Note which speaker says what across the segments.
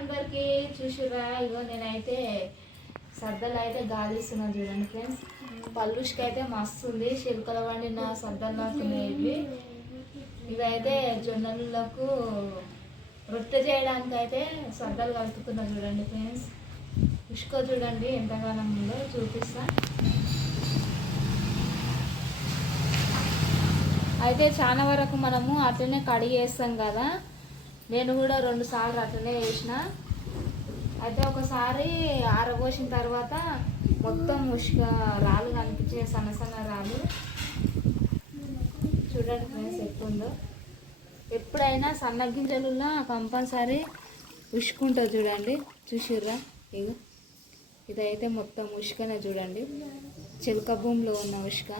Speaker 1: అందరికి చూసిరా ఇగో నేనైతే సద్దలు అయితే గాలిస్తున్నాను చూడండి ఫ్రెండ్స్ పల్లుష్కి అయితే మస్తు ఉంది చిలుకల వండిన సద్దలు నాకు ఇవి ఇదైతే జొన్నలకు రొట్టె చేయడానికి అయితే సద్దలు కలుపుతున్నా చూడండి ఫ్రెండ్స్ ఉష్క చూడండి ఎంతకాలం ఉందో చూపిస్తా. అయితే చాలా వరకు మనము అట్లనే కడిగి వేస్తాం కదా. నేను కూడా రెండు సార్లు అట్లనే వేసిన అయితే ఒకసారి ఆరబోసిన తర్వాత మొత్తం ఉష్క రాళ్ళు కనిపించే సన్న సన్న రాళ్ళు. చూడండి ఫ్రెండ్స్ ఎట్లుందో. ఎప్పుడైనా సన్న గింజలున్నా కంపల్సరీ ఉష్కుంటుంది చూడండి. చూసిర్రా? ఇగో. ఇదైతే మొత్తం ఉష్కనే చూడండి. చిలుక భూమిలో ఉన్న ఉష్క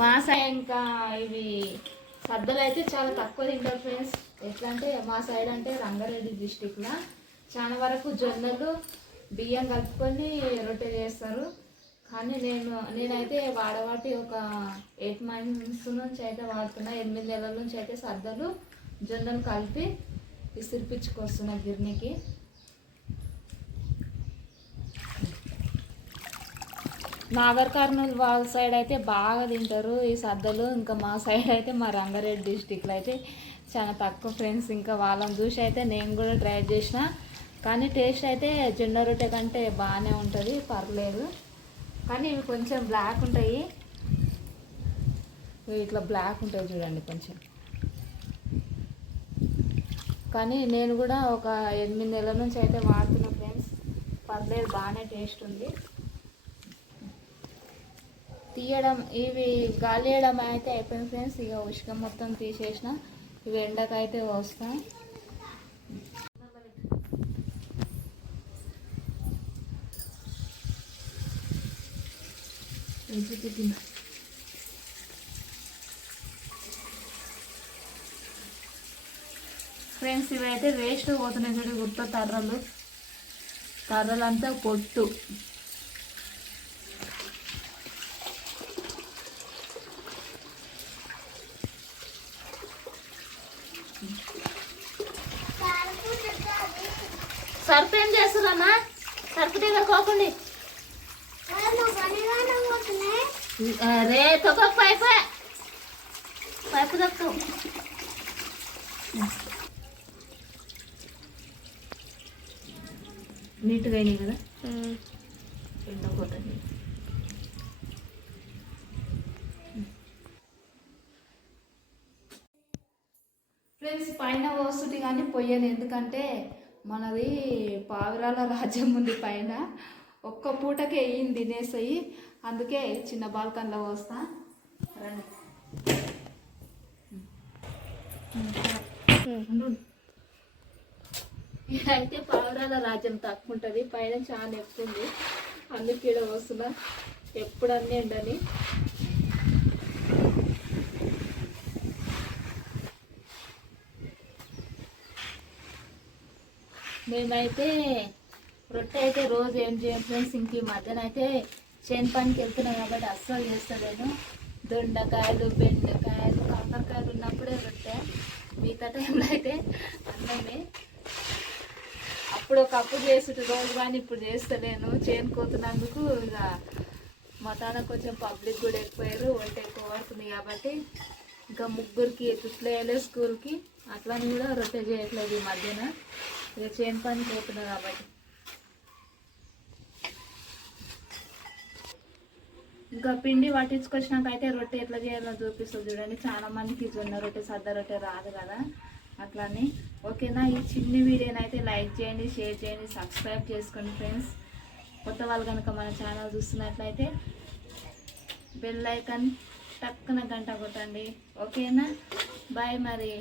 Speaker 1: మా సైడ్ ఇంకా ఇవి సద్దలు అయితే చాలా తక్కువ తింటారు ఫ్రెండ్స్. ఎట్లా అంటే మా సైడ్ అంటే రంగారెడ్డి డిస్టిక్లో చాలా వరకు జొన్నలు బియ్యం కలుపుకొని రొట్టె చేస్తారు. కానీ నేను నేనైతే వాడవాటి ఒక ఎయిట్ మంత్స్ నుంచి అయితే వాడుతున్నా ఎనిమిది నెలల నుంచి అయితే సద్దలు జొన్నలు కలిపి విసిరిపించుకొస్తున్నా గిర్నీకి. నాగర్ కర్నూలు వాళ్ళ సైడ్ అయితే బాగా తింటారు. ఈ సద్దలు ఇంకా మా సైడ్ అయితే మా రంగారెడ్డి డిస్టిక్లో అయితే చాలా తక్కువ ఫ్రెండ్స్ ఇంకా వాళ్ళని చూసి అయితే నేను కూడా ట్రై చేసిన. కానీ టేస్ట్ అయితే జొన్న రొట్టె కంటే బాగానే ఉంటుంది. పర్లేదు. కానీ ఇవి కొంచెం బ్లాక్ ఉంటాయి. ఇట్లా బ్లాక్ ఉంటాయి చూడండి కొంచెం. కానీ నేను కూడా ఒక ఎనిమిది నెలల నుంచి అయితే వాడుతున్నా ఫ్రెండ్స్ పర్లేదు బాగానే టేస్ట్ ఉంది. తీయడం ఇవి గాలి వేయడం అయితే అయిపోయింది ఫ్రెండ్స్. ఇక ఉష్క మొత్తం తీసేసిన. ఇవి ఎండకైతే వస్తా. ఫ్రెండ్స్ ఇవైతే వేస్ట్ పోతున్నాయి చూడు గుర్త తర్రలు. తర్రలంతా పొట్టు. సర్ఫ్ ఏం చేస్తుందమ్మా సర్ఫ్ దగ్గర కోకండి రే తొక్క పైప్. పైప్ తక్కువ నీట్గా అయినాయి కదా? రెండో కొట్టండి. ఫ్రెండ్స్ పైన వస్తుంది కానీ పొయ్యను ఎందుకంటే మనది పావురాల రాజ్యం ఉంది పైన. ఒక్క పూటకే ఏం తినేసాయి. అందుకే చిన్న బాల్కన్లో పోస్తా. రండి. ఇదైతే పావురాల రాజ్యం తక్కువ ఉంటుంది పైన చాలా ఎక్కువ ఉంది అందుకే వస్తున్నా ఎప్పుడు అన్నీ ఎండని మేమైతే రొట్టె అయితే రోజు ఏం చేయం ఫ్రెండ్స్ ఇంక ఈ మధ్యన అయితే చేను పనికి వెళ్తున్నాం కాబట్టి అస్సలు చేస్తలేను దొండకాయలు బెండకాయలు కాకరకాయలు ఉన్నప్పుడే రొట్టె. మిగతా టైంలో అయితే అన్నమే. అప్పుడు ఒకప్పుడు చేస్తుంటే రోజు కానీ ఇప్పుడు చేస్తలేను చేను కోతున్నందుకు ఇక మతాన కొంచెం పబ్లిక్ కూడా ఎక్కువయ్యారు వంట ఎక్కువ పడుతుంది కాబట్టి ఇంకా ముగ్గురికి ఎట్లా వేయలేదు స్కూల్కి అట్లని కూడా రొట్టె చేయట్లేదు ఈ మధ్యన. ఇక చేను పని పోతున్నా కాబట్టి. ఇంకా పిండి పట్టించుకొచ్చినాక అయితే రొట్టె ఎట్లా చేయాలో చూపిస్తుంది చూడండి. చాలా మందికి జొన్న రొట్టె సద్ద రొట్టె రాదు కదా. అట్లానే. ఓకేనా? ఈ చిన్ని వీడియోనైతే అయితే లైక్ చేయండి షేర్ చేయండి సబ్స్క్రైబ్ చేసుకోండి ఫ్రెండ్స్. కొత్త వాళ్ళు కనుక మన ఛానల్ చూస్తున్నట్లయితే బెల్ ఐకాన్ టక్కున గంట కొట్టండి. ఓకేనా? బాయ్ మరి.